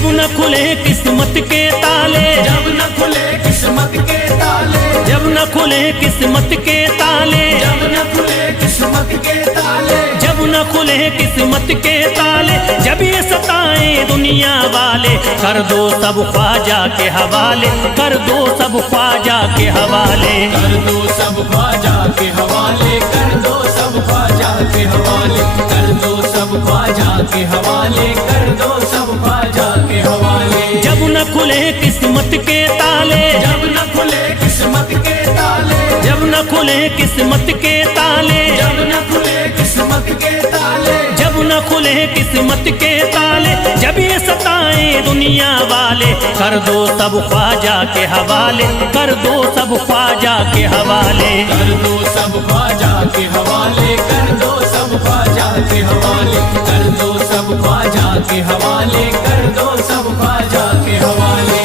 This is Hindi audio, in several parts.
जब न खुले किस्मत के ताले, जब न खुले किस्मत के ताले, जब न खुले किस्मत के ताले, जब न खुले किस्मत के ताले, जब न खुले किस्मत के ताले, जब ये सताए दुनिया वाले, कर दो सब ख्वाजा के हवाले, कर दो सब ख्वाजा के हवाले, कर दो सब ख्वाजा के हवाले, कर दो सब ख्वाजा के हवाले, कर दो सब ख्वाजा के हवाले, कर दो सब ख्वाजा के हवाले। जब न खुले किस्मत के ताले, जब न खुले किस्मत के ताले, जब न खुले किस्मत के ताले, जब न खुले किस्मत के ताले, जब न खुले किस्मत के ताले, जब ये सताए दुनिया वाले, कर दो सब ख्वाजा के हवाले, कर दो सब ख्वाजा के हवाले, कर दो सब ख्वाजा के हवाले, कर दो सब ख्वाजा के हवाले, कर दो सब ख्वाजा के हवाले, कर दो सब ख्वाजा के हवाले।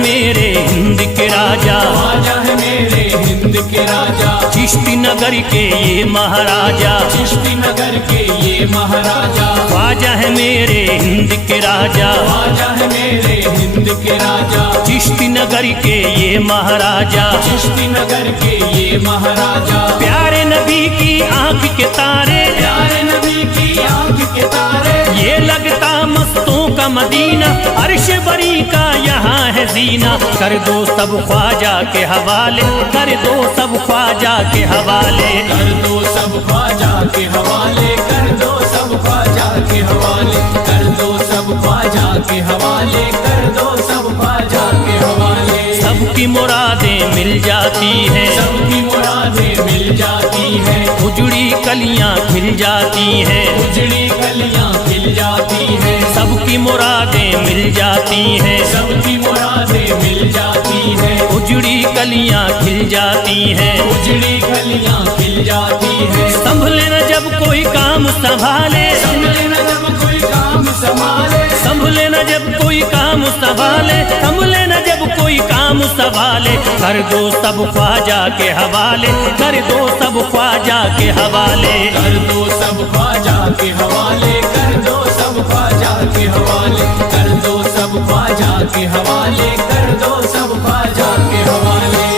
मेरे हिंद के राजा, ख्वाजा है मेरे हिंद के राजा, चिश्ती नगर के ये महाराजा, चिश्ती नगर के ये महाराजा, ख्वाजा है मेरे हिंद के राजा, ख्वाजा है मेरे हिंद के राजा, चिश्ती नगर के ये महाराजा, चिश्ती नगर के ये महाराजा, प्यारे नबी की आंख के तारे, प्यारे नबी की आंख के तारे, ये लगता मस्तों का मदीना, अर्श बरी का यहाँ है जीना, कर दो सब ख्वाजा के हवाले, कर दो सब ख्वाजा के हवाले, कर दो सब ख्वाजा के हवाले, कर दो सब ख्वाजा के हवाले, कर दो सब ख्वाजा के हवाले, कर दो सब ख्वाजा के हवाले। सबकी मुरादें मिल जाती हैं, सबकी मुरादें मिल जाती हैं, उजड़ी कलियां खिल जाती हैं, उजड़ी कलियां खिल जाती हैं, सबकी मुरादें मिल जाती हैं, सबकी मुरादें मिल जाती हैं, उजड़ी कलियां खिल जाती हैं, उजड़ी कलियां खिल जाती हैं। संभले न जब कोई काम संभाले, संभले न जब कोई काम संभाले, संभले न जब कोई काम संभाले, संभले न जब कोई काम संभाले, कर दो सब ख्वाजा के हवाले, कर दो सब ख्वाजा के हवाले, कर दो सब ख्वाजा के हवाले, कर दो सब ख्वाजा के हवाले, कर दो सब ख्वाजा के हवाले, कर दो सब ख्वाजा के हवाले।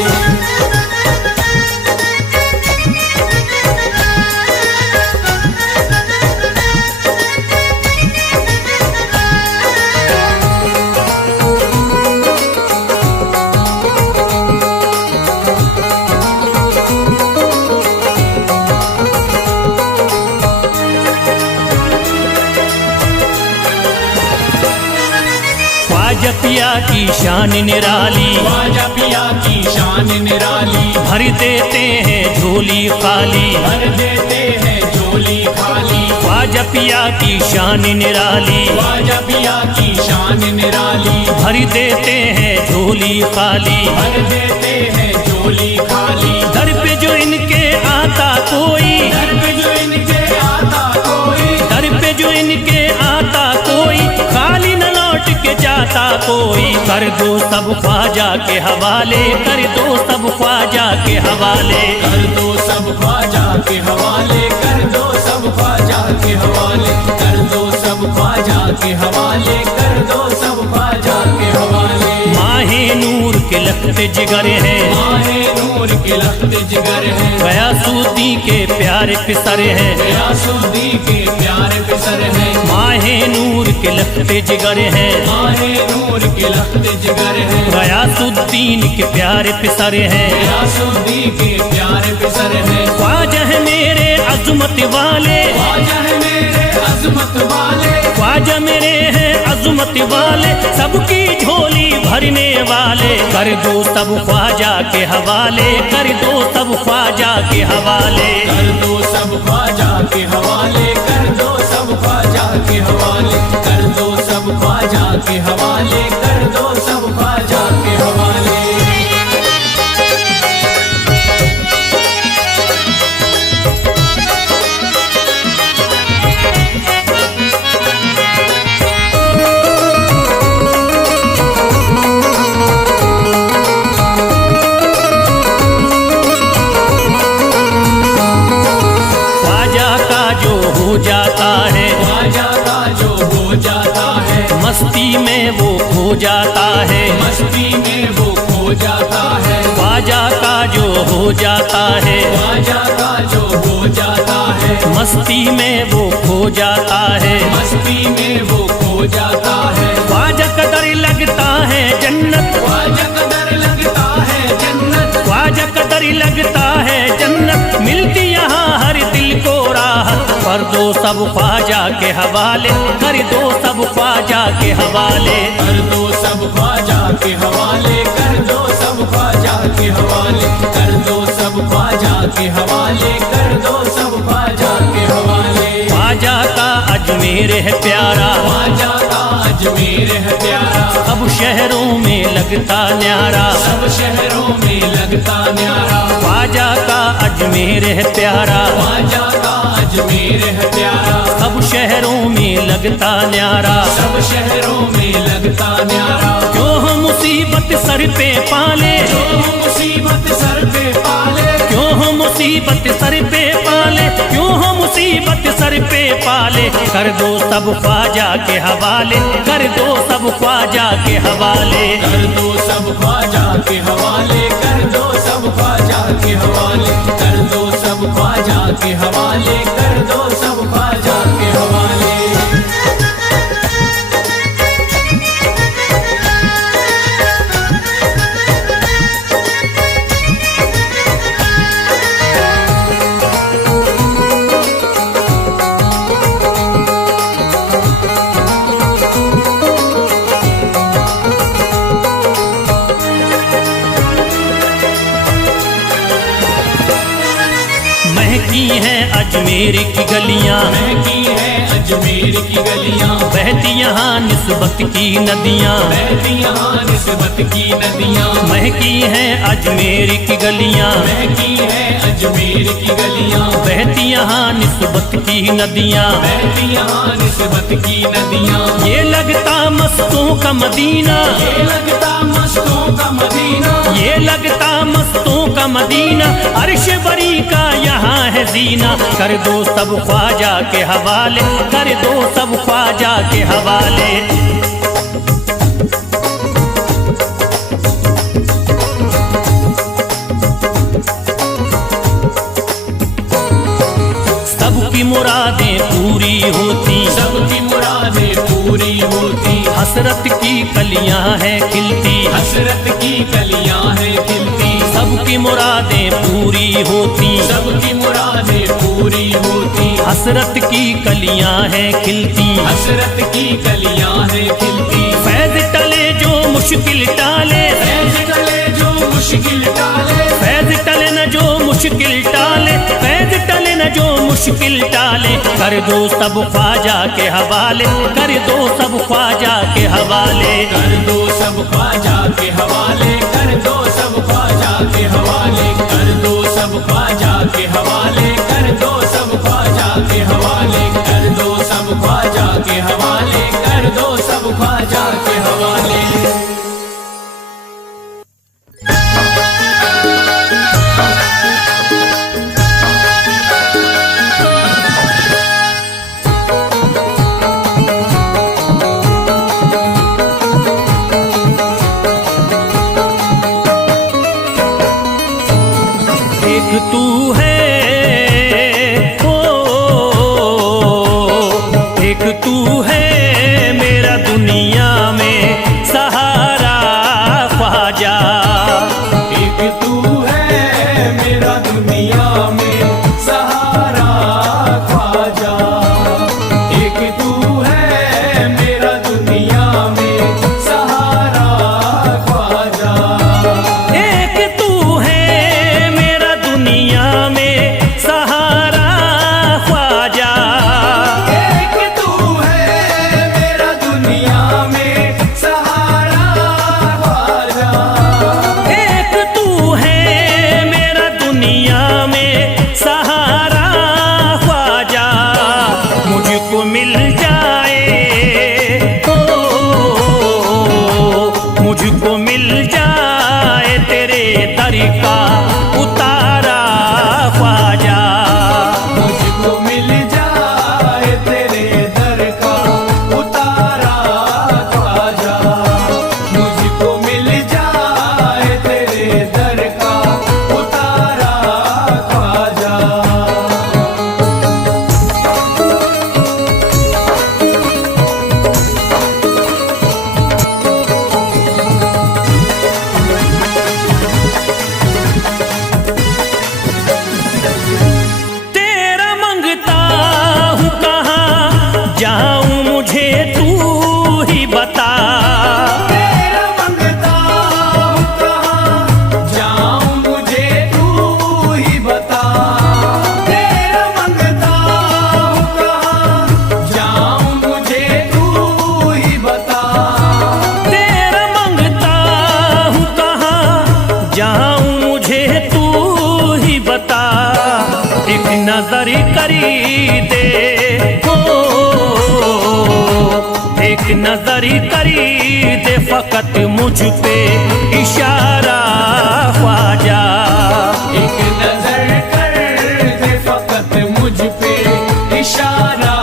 ख्वाजा पिया की शान निराली, ख्वाजा पिया की शान निराली, भर देते हैं झोली खाली, भर देते हैं झोली खाली, ख्वाजा पिया की शान निराली, ख्वाजा पिया की शान निराली, भर देते हैं झोली खाली, भर देते हैं झोली खाली, दर पे जो इनके आता कोई, दर पे जो इनके आता कोई, दर पे जो इनके आता कोई, खाली न लौट के जाता कोई, कर दो सब ख्वाजा के हवाले, कर दो सब ख्वाजा के हवाले, कर दो सब ख्वाजा के हवाले, कर दो सब ख्वाजा के हवाले, कर दो सब ख्वाजा के हवाले, कर दो सब ख्वाजा के हवाले। माहे नूर के लखते जिगर हैं, माहे नूर के लखते जिगर हैं, गयासुद्दीन के प्यारे पिसर हैं, गयासुद्दीन के प्यारे पिसर हैं, माहे नूर के लखते जिगर हैं, माहे नूर के लखते जिगर हैं, गयासुद्दीन के प्यारे पिसर हैं, गयासुद्दीन के प्यारे पिसर हैं। ख्वाजा है मेरे अज़मत वाले, ख्वाजा है मेरे अज़मत वाले, ख्वाजा मेरे हैं अज़मत वाले, सबकी झोली भरने वाले, कर दो सब ख्वाजा के हवाले, कर दो सब ख्वाजा के हवाले, कर दो सब ख्वाजा के हवाले, कर दो सब ख्वाजा के हवाले, कर दो सब ख्वाजा के हवाले, कर दो सब ख्वाजा के हवाले। जाता है, मस्ती में वो खो जाता है, ख्वाजा का जो हो जाता है, ख्वाजा का जो हो जाता है, मस्ती में वो खो जाता है, मस्ती में वो खो जाता है, ख्वाजा कदर लगता है जन्नत, ख्वाजा कदर लगता है जन्नत, ख्वाजा कदर लगता है जन्नत, मिलती यहाँ हर दिल को राहत, कर दो सब ख्वाजा के हवाले, कर दो सब ख्वाजा के हवाले, कर दो सब ख्वाजा के हवाले, कर दो सब ख्वाजा के हवाले, कर दो सब ख्वाजा के हवाले, कर दो सब ख्वाजा के हवाले। ख्वाजा का अजमेर है प्यारा, ख्वाजा का अजमेर है प्यारा, सब शहरों में लगता न्यारा, सब शहरों में लगता न्यारा, ख्वाजा का अजमेर है प्यारा, ख्वाजा का अजमेर है प्यारा, सब शहरों में लगता न्यारा, सब शहरों में लगता न्यारा, क्यों हम मुसीबत सर पे पाले, जो मुसीबत सर पे पाले, क्यों हम मुसीबत सर पे पाले, क्यों हम मुसीबत सर पे पाले, कर दो सब ख्वाजा के हवाले, कर दो सब ख्वाजा के हवाले, कर दो सब ख्वाजा के हवाले, कर दो सब ख्वाजा के हवाले, कर दो सब ख्वाजा के हवाले, कर दो सब ख्वाजा के हवाले। महकी हैं अजमेर की गलियां, महकी है अजमेर की गलियां, बहती यहाँ निस्बत की नदियां, बहती यहाँ निस्बत की नदियां, महकी हैं अजमेर की गलियां, महकी है अजमेर की गलियां, बहती यहाँ निस्बत की नदियां, बहती यहाँ निस्बत की नदियां, ये लगता मस्तों का मदीना, ये लगता मस्तों का मदीना, ये लगता मस्तों का मदीना, अर्श बरी का यहाँ है जीना, कर दो सब ख्वाजा के हवाले, कर दो सब ख्वाजा के हवाले। सबकी मुरादें पूरी होती, सबकी मुरादें पूरी होती, हसरत की कलियां हैं खिलती, हसरत की कलियां हैं खिलती, सबकी मुरादें पूरी होती, सबकी मुरादें पूरी होती, हसरत की कलियां हैं खिलती, हसरत की कलियां हैं खिलती, फैज टले जो मुश्किल टाले, फैज टले जो मुश्किल टाले, फैज टले न जो मुश्किल टाले, फैज टले न जो मुश्किल टाले, कर दो सब ख्वाजा के हवाले, कर दो सब ख्वाजा के हवाले, कर दो सब ख्वाजा के हवाले, कर दो सब ख्वाजा के हवाले, कर दो सब ख्वाजा के हवाले, कर दो सब ख्वाजा के हवाले, कर दो सब ख्वाजा के हवाले, कर दो सब ख्वाजा के हवाले। एक तू है ओ, एक तू है मेरा दुनिया में सहारा ख्वाजा, एक तू है मेरा दुनिया में सहारा ख्वाजा, एक तू है मेरा दुनिया में सहारा ख्वाजा, एक तू है मेरा दुनिया में सहारा ख्वाजा, एक तू है नजर करी दे हो, एक नजर करी दे फकत मुझ पे इशारा ख्वाजा। एक नजर कर दे फकत मुझ पे इशारा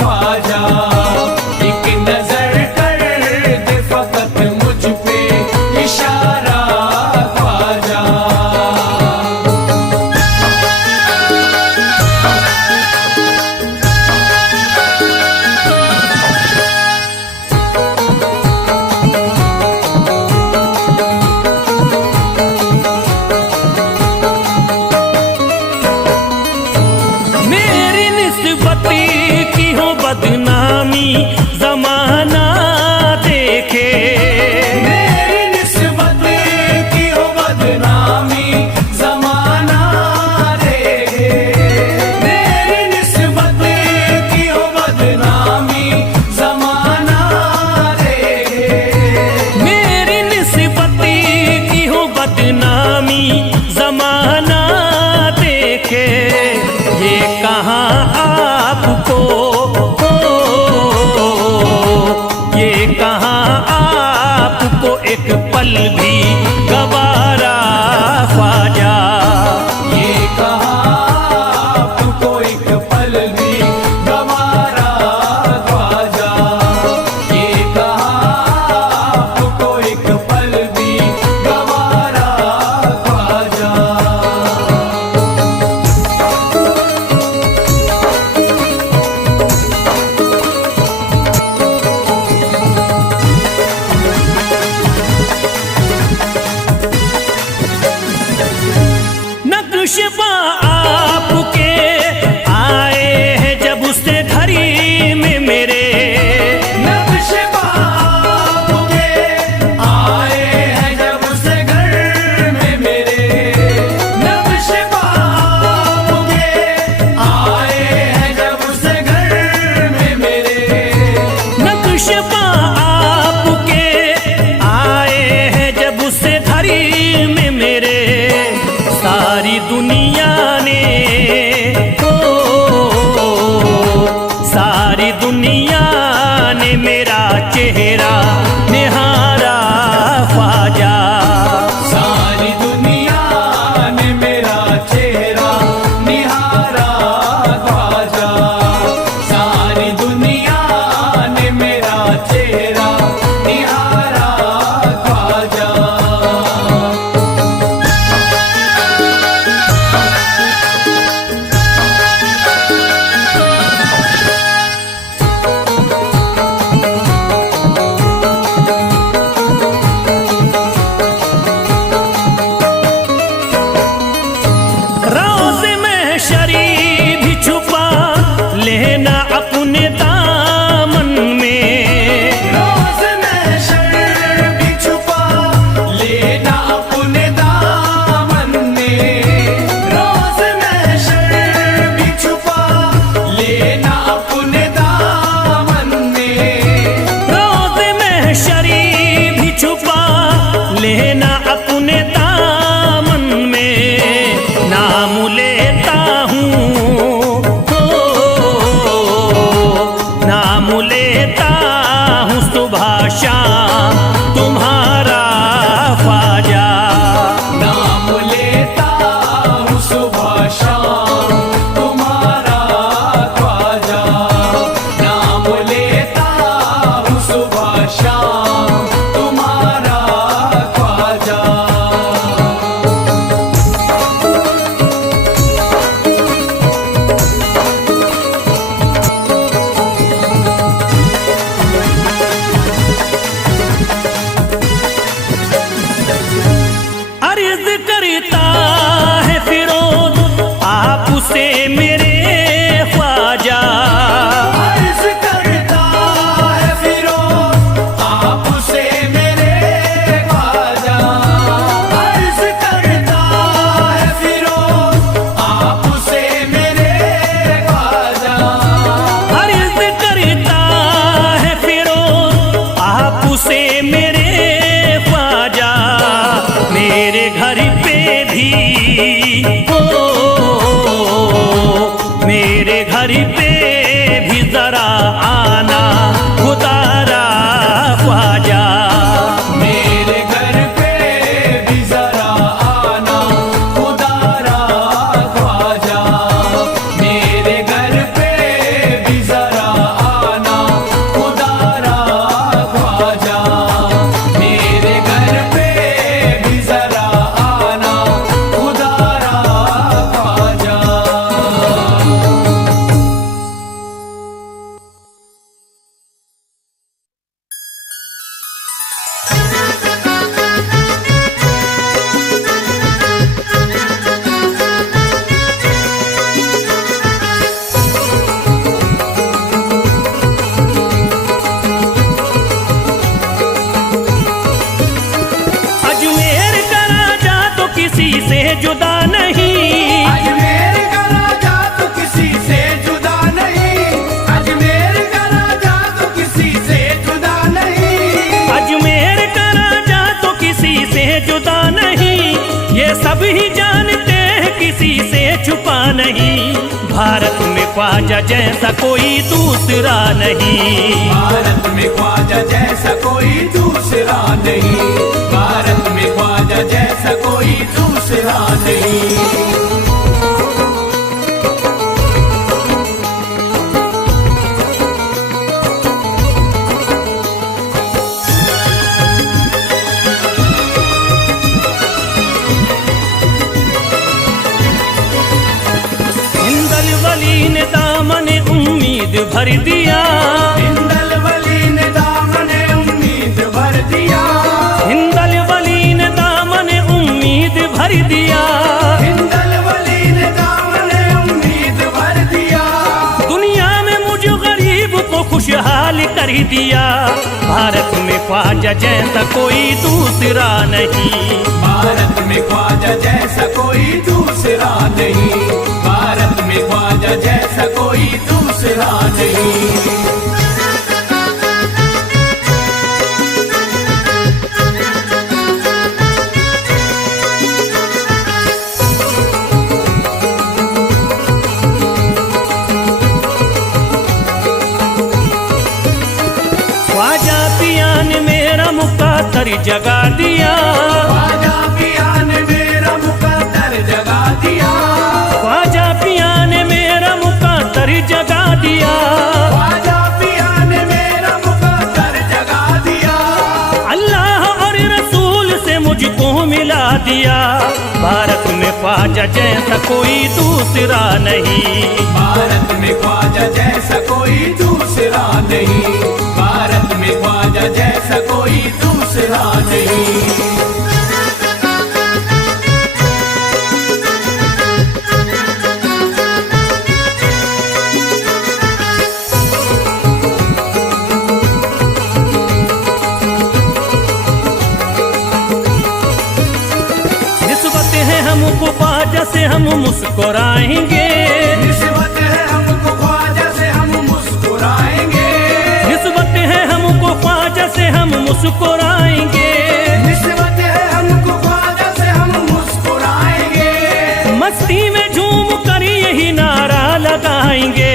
ख्वाजा। एक नजर कर दे फकत मुझ पे इशारा ख्वाजा। की हो बदनामी जमाना देखे, मेरी निस्बत की हो बदनामी जमाना देखे। मेरी निस्बत की हो बदनामी जमाना देखे। मेरी निस्बत की हो बदनामी जमाना देखे। ये कहाँ आपको हो, ये कहाँ आपको एक पल भी गवारा ख्वाजा। ये कहाँ आपको एक पल भी गवारा ख्वाजा। ये कहाँ आपको एक पल भी गवारा ख्वाजा। नक्शबा आपके आए हैं जब उससे घड़ी में मेरे, नक्शबा आपके आए हैं जब उस घर में मेरे। नक्शबा आपके आए हैं जब उस घर में मेरे। नक्शबा आपके आए हैं जब उससे घड़ी में मेरे। सारी दुनिया ने हो, सारी दुनिया ने मेरा चेहरा निहारा ख्वाजा। सारी दुनिया ने मेरा चेहरा निहारा ख्वाजा। सारी दुनिया ने मेरा चेहरा निहारा ख्वाजा। रोज़ महशरी घर पे भी जरा आना खुदारा ख्वाजा। मेरे घर पे भी जरा आना खुदारा ख्वाजा। मेरे घर पे भी जरा आना खुदारा ख्वाजा। मेरे घर पे भी जरा आना खुदारा ख्वाजा। अजमेर का राजा तो किसी से जुदा नहीं। अजमेर का राजा तो किसी से जुदा नहीं। अजमेर का राजा तो किसी से जुदा नहीं। अजमेर का राजा तो किसी से जुदा नहीं, ये सब ही जानते हैं किसी से छुपा नहीं। भारत में ख्वाजा जैसा कोई दूसरा नहीं। भारत में ख्वाजा जैसा कोई दूसरा नहीं। भारत में ख्वाजा जैसा कोई दूसरा नहीं। हिंदल वली ने दामन उम्मीद भर दिया। हिंदल वली ने दामन उम्मीद भर दिया। हिंदल वली ने दामन उम्मीद भर दिया। हिंदल वली ने दामन उम्मीद भर दिया। दुनिया में मुझ गरीब को खुशहाल कर दिया। भारत में ख्वाजा जैसा कोई दूसरा नहीं। भारत में ख्वाजा जैसा कोई दूसरा नहीं। भारत में ख्वाजा जैसा कोई दूसरा नहीं। ख्वाजा पिया ने मेरा मुकद्दर जगा दिया। ख्वाजा पिया ने मेरा मुकद्दर जगा दिया। ख्वाजा पिया ने मेरा मुकद्दर जगा दिया। ख्वाजा पिया ने मेरा मुकद्दर जगा दिया। अल्लाह और रसूल से मुझको मिला दिया। भारत में ख्वाजा जैसा कोई दूसरा नहीं। भारत में ख्वाजा जैसा कोई दूसरा नहीं। भारत में ख्वाजा जैसा कोई दूसरा नहीं। निस्बत है हमको ख्वाजा से हम मुस्कुराएंगे। निस्बत है हमको ख्वाजा से हम मुस्कुराएंगे। निस्बत है हमको ख्वाजा से हम मुस्कुराएंगे। निस्बत है हमको ख्वाजा से हम मुस्कुराएंगे। मस्ती में झूम कर यही नारा लगाएंगे।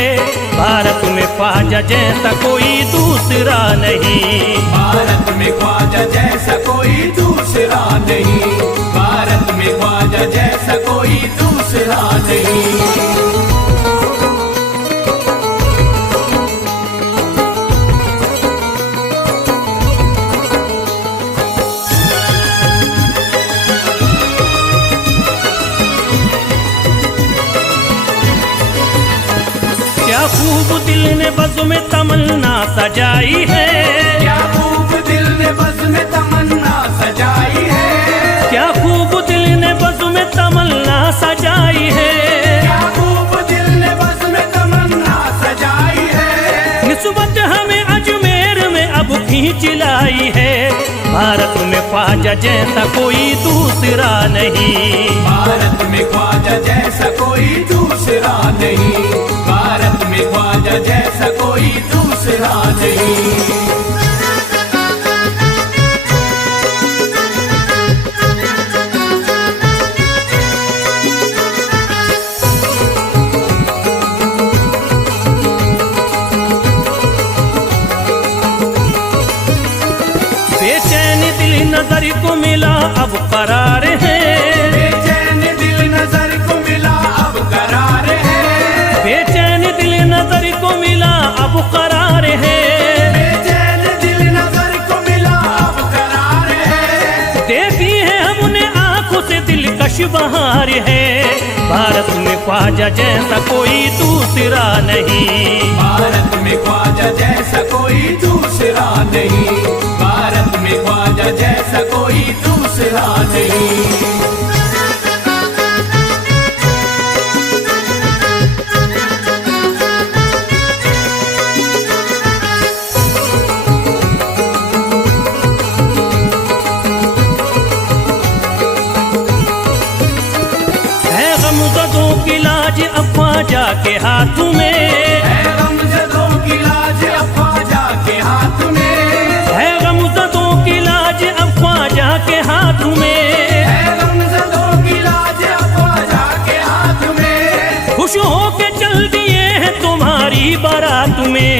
भारत में ख्वाजा जैसा कोई दूसरा नहीं। भारत में ख्वाजा जैसा कोई दूसरा नहीं। भारत में ख्वाजा जैसा कोई दूसरा नहीं। क्या खूब दिल ने बज़्म में तमन्ना सजाई है। क्या खूब दिल ने बज़्म में तमन्ना सजाई है। क्या खूब दिल ने बज़्म में तमन्ना सजाई है। क्या खूब दिल ने बज़्म में तमन्ना सजाई है। निस्बत हमें अजमेर में अब खींच लाई है। भारत में ख्वाजा जैसा कोई दूसरा नहीं। भारत में ख्वाजा जैसा कोई दूसरा नहीं। भारत में ख्वाजा जैसा कोई दूसरा नहीं। करार है। बेचैन दिल नजर को मिला अब करार है। बेचैन दिल नजर को मिला अब करार है। बेचैन दिल नजर को मिला अब करार है। देखी है हमने आंखों से दिलकश बहार है। भारत में ख्वाजा जैसा कोई दूसरा नहीं। भारत में ख्वाजा जैसा कोई दूसरा नहीं। भारत में ख्वाजा जैसा कोई दूसरा नहीं। की लाज अब ख्वाजा के हाथ में है। गमज़दों की लाज अब ख्वाजा के हाथ में है। गमज़दों की लाज अब ख्वाजा के हाथ में है। गमज़दों की लाज अब ख्वाजा के हाथ में। खुश होके चल दिए हैं तुम्हारी बारात में।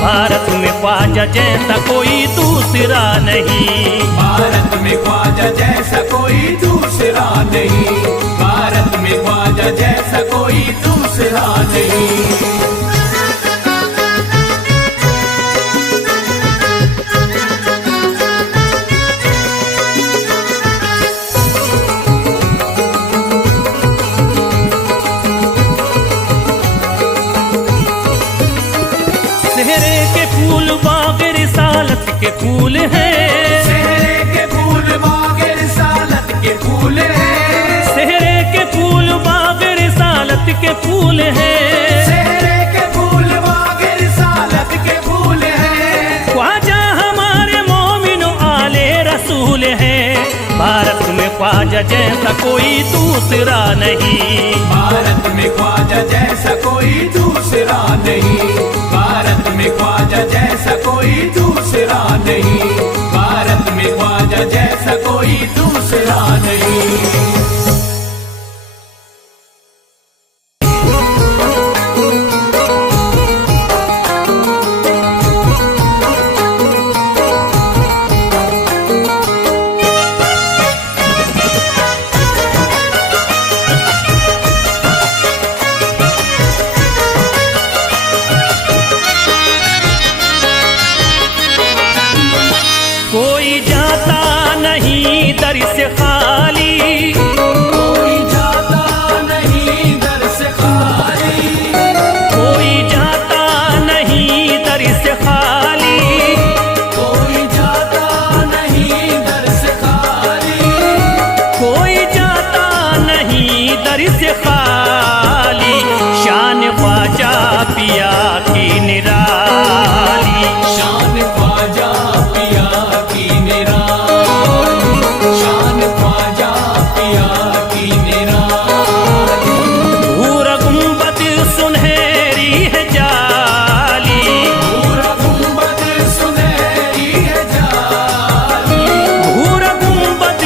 भारत में ख्वाजा जैसा कोई दूसरा नहीं। भारत में ख्वाजा जैसा कोई दूसरा नहीं। भारत में ख्वाजा जैसा कोई दूसरा नहीं। सेहरे के फूल बाग रिसालत के फूल हैं। सेहरे के फूल बाग रिसालत के फूल हैं। सेहरे के फूल बाग रिसालत के फूल हैं। सेहरे के फूल बाग रिसालत के फूल हैं। ख्वाजा हमारे मोमिनो आले रसूल हैं। भारत में ख्वाजा जैसा कोई दूसरा नहीं। भारत में ख्वाजा जैसा कोई दूसरा नहीं। भारत में ख्वाजा जैसा कोई दूसरा नहीं। भारत में ख्वाजा जैसा कोई दूसरा नहीं। कोई जाता नहीं दर से खाली। कोई जाता नहीं दर से खाली। कोई जाता नहीं दर से खाली। कोई जाता नहीं दर से खाली। कोई जाता नहीं दर से खाली। शान ख्वाजा पिया की निराली। शान ख्वाजा पिया की निराली। शान ख्वाजा पिया की निराली। भूरा गुंबद सुनहरी है जाली। भूरा गुंबद सुनहरी है जाली। भूरा गुंबद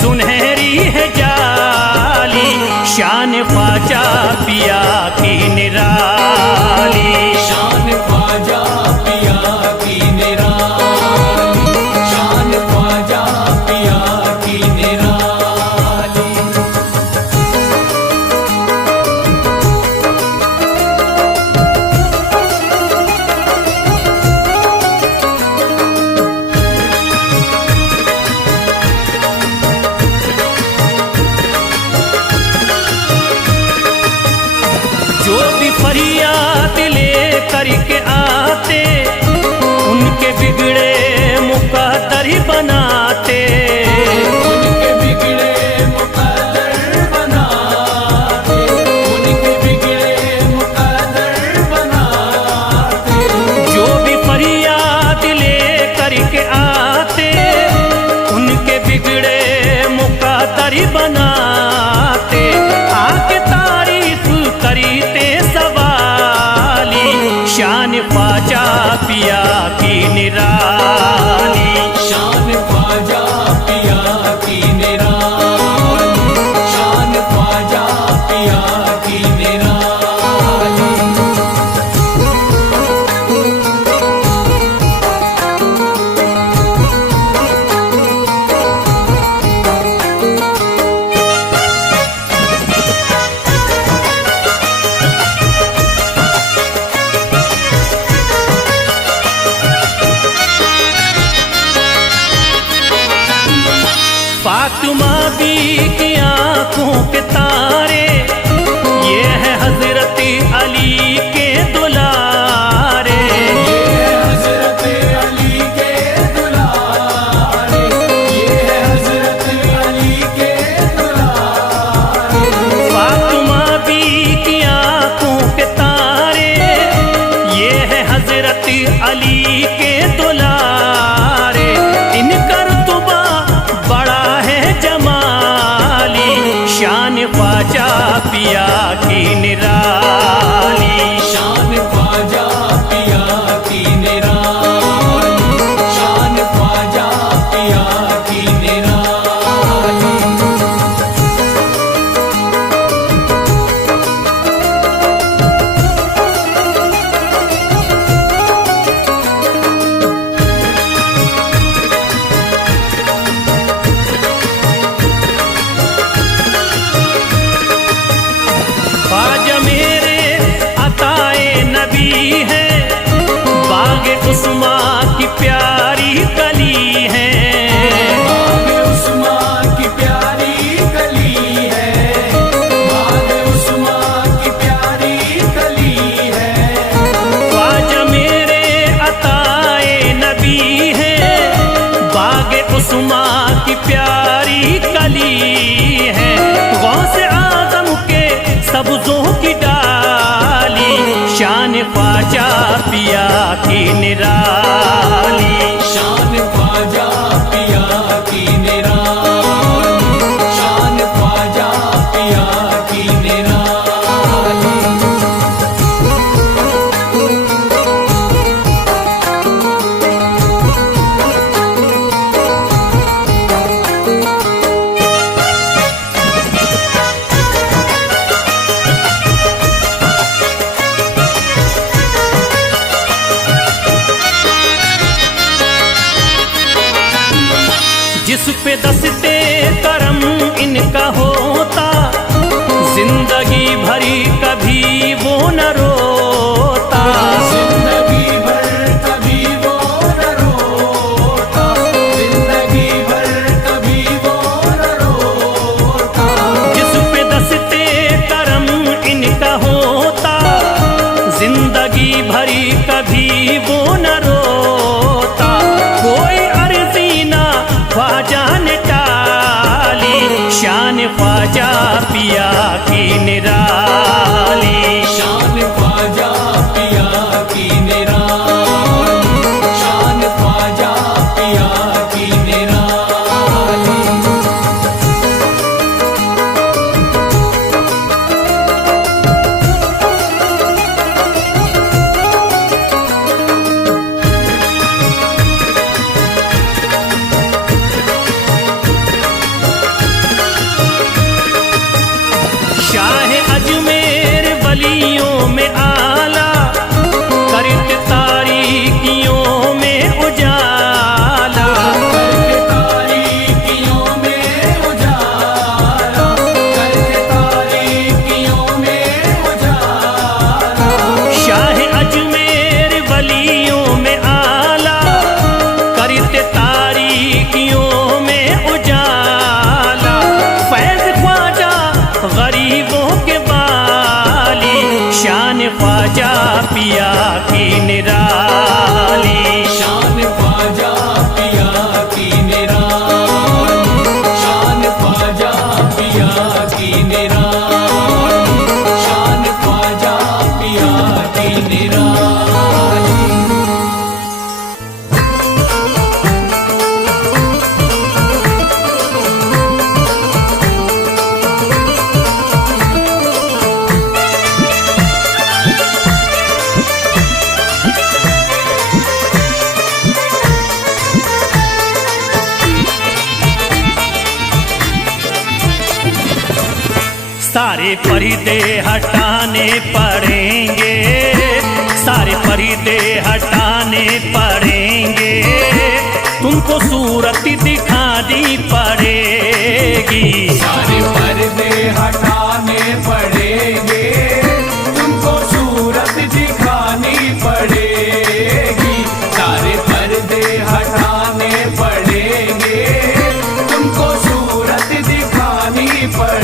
सुनहरी है जाली। शान ख्वाजा पिया की निराली। शान ख्वाजा पिया की निराली। शान ख्वाजा पिया की निराली। जो भी फरियाद ले करके आते उनके बिगड़े मुकद्दर बनाते। उनके बिगड़े मुकद्दर बनाते। उनके बिगड़े मुकद्दर बनाते। जो भी फरियाद ले करके आते उनके बिगड़े मुकद्दर बनाते। आके तारीफ करते सवाली। शान ख्वाजा पिया की निराली। शान ख्वाजा पिया जिंदगी है, बागे उस्मा की प्यारी कली है। बागे उस्मा की प्यारी कली है, बागे उस्मा की प्यारी कली है। ख्वाजा मेरे अताए नबी है, बागे उस्मा की प्यारी कली है। गौसे आजम के सब्जों की डाली, शान ख्वाजा पिया की निराली। शान ख्वाजा पिया की निराली, शान ख्वाजा पिया की निराली। जिस पे दस्ते करम इनका होता, जिंदगी भरी कभी वो न रोता। जिंदगी भर कभी वो न रोता, जिंदगी भर कभी वो न रोता। जिस पे दस्ते करम इनका होता, जिंदगी भरी कभी वो न रोता। कोई अर्जी ना ख्वाजा ने टाली, शान ख्वाजा पिया की निराली। शान ख्वाजा पिया की निराली, शान ख्वाजा पिया की निराली। शाह अजमेर वलियों में आला, करत तारीकियों में उजाला। करके तारीकियों में उजाला, करके तारीकियों में उजाला। शाह अजमेर वलियों में आला, करत तारीकियों में उजाला। फैज ख्वाजा गरीबों के बाली, शान ख्वाजा पिया की निराली। शान ख्वाजा पिया की निराली, शान ख्वाजा पिया की निराली, शान ख्वाजा पिया की निराली। सारे पर्दे हटाने पड़ेंगे, सारे पर्दे हटाने पड़ेंगे। तुमको सूरत दिखानी पड़ेगी। सारे पर्दे हटाने पड़ेंगे,